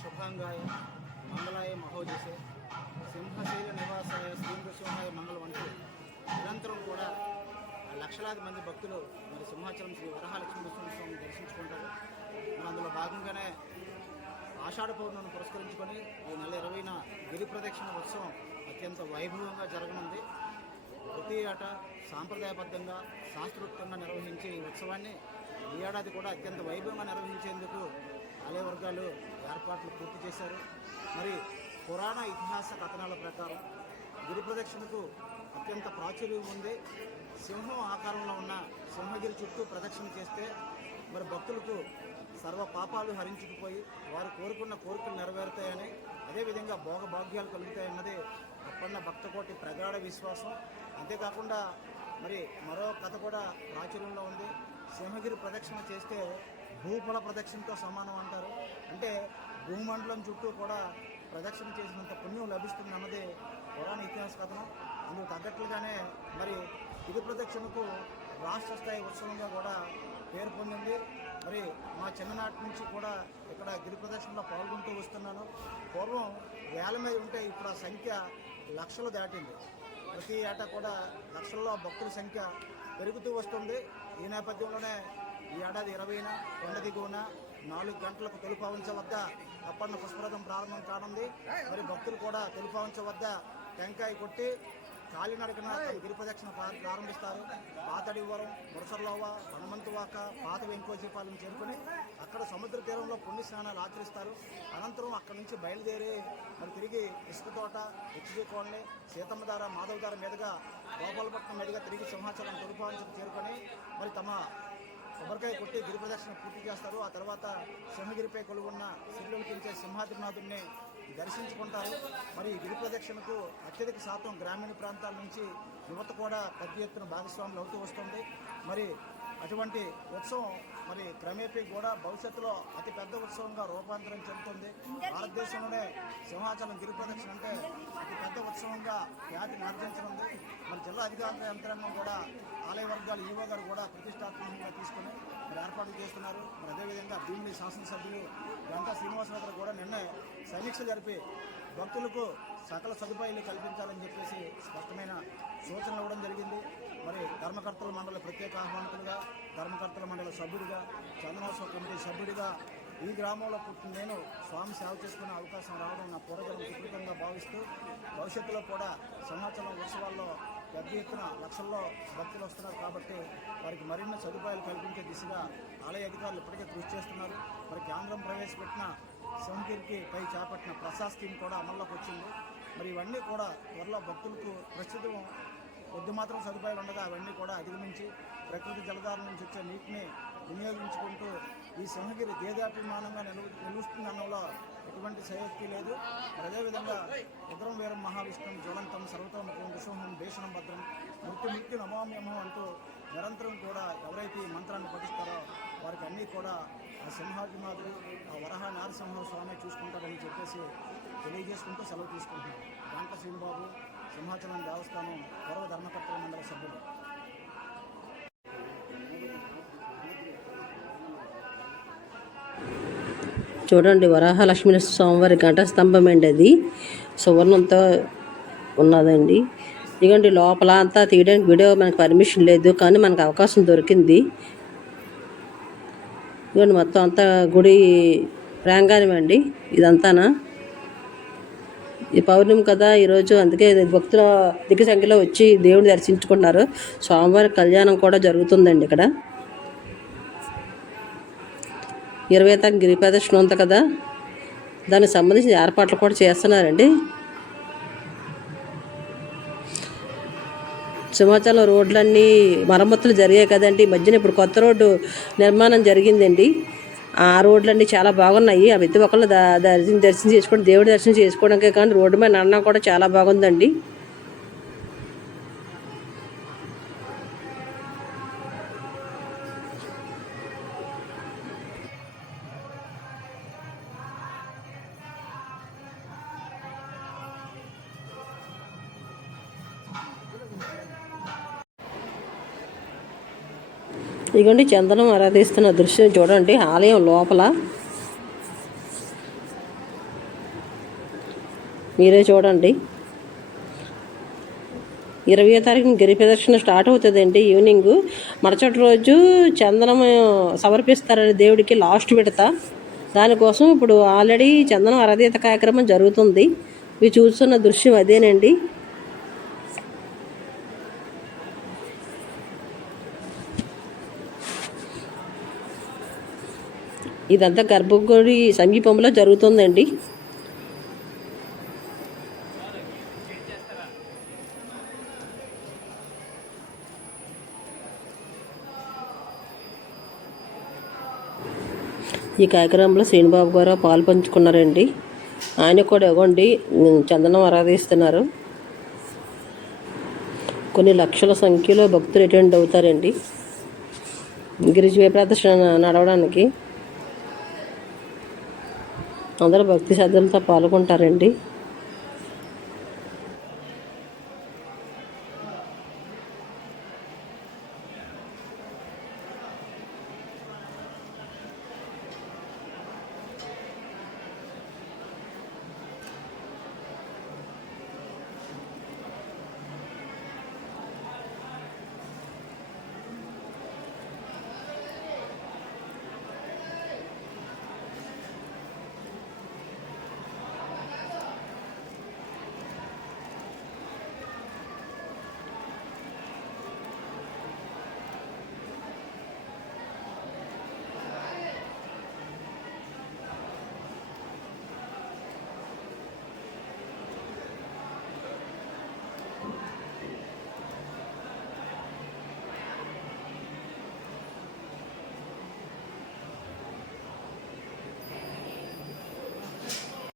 శుభాంగాయ మంగళాయ మహోజసే సింహశైల నివాసాయ శ్రీ నృసింహాయ మంగళం అంటూ నిరంతరం కూడా లక్షలాది మంది భక్తులు మరి సింహాచలం శ్రీ వరహాలక్ష్మీ నృసింహస్వామిని దర్శించుకుంటారు. మరి అందులో భాగంగానే ఆషాఢ పౌర్ణమిని పురస్కరించుకొని ఈ నెల 20న గిరి ప్రదక్షిణ ఉత్సవం అత్యంత వైభవంగా జరగనుంది. ప్రతి ఏటా సాంప్రదాయబద్ధంగా శాస్త్రోక్తంగా నిర్వహించే ఈ ఉత్సవాన్ని ఈ ఏడాది కూడా అత్యంత వైభవంగా నిర్వహించేందుకు ఆలయ వర్గాలు ఏర్పాట్లు పూర్తి చేశారు. మరి పురాణ ఇతిహాస కథనాల ప్రకారం గిరి ప్రదక్షిణకు అత్యంత ప్రాచుర్యం ఉంది. సింహం ఆకారంలో ఉన్న సింహగిరి చుట్టూ ప్రదక్షిణ చేస్తే మరి భక్తులకు సర్వ పాపాలు హరించుకుపోయి వారు కోరుకున్న కోరికలు నెరవేరుతాయని, అదేవిధంగా భోగభాగ్యాలు కలుగుతాయన్నది అప్పన్న భక్తకోటి ప్రగాఢ విశ్వాసం. అంతేకాకుండా మరి మరో కథ కూడా ప్రాచుర్యంలో ఉంది. సింహగిరి ప్రదక్షిణ చేస్తే భూఫల ప్రదక్షిణతో సమానం అంటారు. అంటే భూమండలం చుట్టూ కూడా ప్రదక్షిణ చేసినంత పుణ్యం లభిస్తుంది అన్నది పురాణ ఇతిహాస కథనం. అందుకు తగ్గట్లుగానే మరి గిరి ప్రదక్షిణకు రాష్ట్ర స్థాయి ఉత్సవంగా కూడా పేరు పొందింది. మరి మా చిన్ననాటి నుంచి కూడా ఇక్కడ గిరి ప్రదక్షిణలో పాల్గొంటూ వస్తున్నాను. పూర్వం వేల మీద ఉంటే ఇప్పుడు ఆ సంఖ్య లక్షలు దాటింది. ప్రతి ఏటా కూడా లక్షల్లో భక్తుల సంఖ్య పెరుగుతూ వస్తుంది. ఈ నేపథ్యంలోనే ఈ ఏడాది 20న కొండ దిగువన 4 గంటలకు తొలిపావంచ వద్ద అప్పన్న పుష్పరథం ప్రారంభం కానుంది. మరి భక్తులు కూడా తొలిపావంచ వద్ద టెంకాయ కొట్టి కాలినడకన గిరి ప్రదక్షిణ ప్రారంభిస్తారు. పాతడివరం, మురసర్లోవ, హనుమంతువాక, పాత వెంకోజీపాలెం చేరుకుని అక్కడ సముద్ర తీరంలో పుణ్య స్నానాలు ఆచరిస్తారు. అనంతరం అక్కడి నుంచి బయలుదేరి మరి తిరిగి ఇసుకతోట, హెచ్బీ కాలనీ, సీతమ్మధార, మాధవధార మీదుగా గోపాలపట్నం మీదుగా తిరిగి సింహాచలం తొలిపావంచకు చేరుకొని మరి తమ కొబ్బరికాయ కొట్టి గిరి ప్రదక్షిణ పూర్తి చేస్తారు. ఆ తర్వాత సింహగిరిపై కొలువున్న సిరులకించే సింహాద్రినాథుడిని దర్శించుకుంటారు. మరి గిరి ప్రదక్షిణకు అత్యధిక శాతం గ్రామీణ ప్రాంతాల నుంచి యువత కూడా పెద్ద ఎత్తున భాగస్వాములు అవుతూ వస్తుంది. మరి అటువంటి ఉత్సవం మరి క్రమేపీ కూడా భవిష్యత్తులో అతి పెద్ద ఉత్సవంగా రూపాంతరం చెందుతుంది. భారతదేశంలోనే సింహాచలం గిరి ప్రదక్షిణ అంటే అతి పెద్ద ఉత్సవంగా ఖ్యాతిని ఆర్జించనుంది. మరి జిల్లా అధికారుల యంత్రాంగం కూడా ఆలయ వర్గాలు ఈవో గారు కూడా ప్రతిష్టాత్మకంగా తీసుకుని మరి ఏర్పాట్లు చేస్తున్నారు. మరి అదేవిధంగా భీమిలి శాసనసభ్యులు గంటా శ్రీనివాసరావు గారు కూడా నిన్న సమీక్ష జరిపి భక్తులకు సకల సదుపాయాలు కల్పించాలని చెప్పేసి స్పష్టమైన సూచనలు ఇవ్వడం జరిగింది. మరి ధర్మకర్తల మండలి ప్రత్యేక ఆహ్వానితులుగా, ధర్మకర్తల మండలి సభ్యుడిగా, చందనోత్సవ కమిటీ సభ్యుడిగా ఈ గ్రామంలో పుట్టిన నేను స్వామి సేవ చేసుకునే అవకాశం రావడం నా పూర్వజన్మ సుకృతంగా భావిస్తూ భవిష్యత్తులో కూడా సింహాచలం ఉత్సవాల్లో పెద్ద ఎత్తున లక్షల్లో భక్తులు వస్తున్నారు కాబట్టి వారికి మరిన్ని సదుపాయాలు కల్పించే దిశగా ఆలయ అధికారులు ఇప్పటికే కృషి చేస్తున్నారు. మరి కేంద్రం ప్రవేశపెట్టిన సింహగిరికి పై చేపట్టిన ప్రసాద్ స్కీమ్ కూడా అమల్లోకి వచ్చింది. మరి ఇవన్నీ కూడా త్వరలో భక్తులకు ప్రస్తుతం కొద్ది మాత్రం సదుపాయాలు ఉండగా అవన్నీ కూడా అధిగమించి ప్రకృతి జలధారం నుంచి వచ్చే నీటిని వినియోగించుకుంటూ ఈ సింహగిరి దేదాభిమానంగా నిలుస్తుందనడంలో ఎటువంటి శయోక్తి లేదు. అదేవిధంగా ఉగ్రం వీరం మహావిష్ణుం జ్వలంతం సర్వతోముఖం నృసింహం భీషణం భద్రం మృత్యు నమామ్యమం అంటూ నిరంతరం కూడా ఎవరైతే ఈ మంత్రాన్ని పఠిస్తారో వారికి అన్నీ కూడా ఆ సింహాద్రినాథుడు, ఆ వరహ నారసింహ స్వామి చూసుకుంటారని చెప్పేసి తెలియజేసుకుంటూ సెలవు తీసుకుంటున్నాం. గంట శ్రీనిబాబు, సింహాచలం దేవస్థానం పూర్వ ధర్మకర్తల మండలి సభ్యులు. చూడండి, వరాహలక్ష్మీ స్వామివారి ఘంట స్తంభం అండి. అది సువర్ణంతో ఉన్నదండి. ఇదిగోండి లోపల అంతా తీయడానికి వీడియో మనకు పర్మిషన్ లేదు, కానీ మనకు అవకాశం దొరికింది. ఇదిగోండి మొత్తం అంతా గుడి ప్రాంగణం అండి ఇదంతానా. ఈ పౌర్ణమి కదా ఈరోజు, అందుకే భక్తుల అధిక సంఖ్యలో వచ్చి దేవుని దర్శించుకున్నారు. స్వామివారి కళ్యాణం కూడా జరుగుతుందండి ఇక్కడ. 20 తారీఖు గిరి ప్రదక్షిణ ఉంది కదా, దానికి సంబంధించిన ఏర్పాట్లు కూడా చేస్తున్నారండి. సింహాచలం రోడ్లన్నీ మరమ్మతులు జరిగాయి కదండి. ఈ మధ్యన ఇప్పుడు కొత్త రోడ్డు నిర్మాణం జరిగిందండి. ఆ రోడ్లన్నీ చాలా బాగున్నాయి. ఆ ప్రతి ఒక్కళ్ళు దర్శనం చేసుకోవడం, దేవుడి దర్శనం చేసుకోవడానికే కానీ రోడ్డు మీద నడడం కూడా చాలా బాగుందండి. ఇదిగోండి చందనం ఆరాధిస్తున్న దృశ్యం చూడండి. ఆలయం లోపల మీరే చూడండి. 20వ తారీఖున గిరి ప్రదక్షిణ స్టార్ట్ అవుతుందండి ఈవినింగ్. మరుసటి రోజు చందనం సమర్పిస్తారండి దేవుడికి, లాస్ట్ విడత. దానికోసం ఇప్పుడు ఆల్రెడీ చందనం అరదీత కార్యక్రమం జరుగుతుంది. మీరు చూస్తున్న దృశ్యం అదేనండి. ఇదంతా గర్భగుడి సమీపంలో జరుగుతుందండి. ఈ కార్యక్రమంలో శ్రీనిబాబు గారు పాలు పంచుకున్నారండి. ఆయన కూడా ఇవ్వండి చందనం ఆరాధిస్తున్నారు. కొన్ని లక్షల సంఖ్యలో భక్తులు అటెండ్ అవుతారండి గిరిజ ప్రదర్శన నడవడానికి. అందరూ భక్తి శ్రద్ధలతో పాల్గొంటారండి.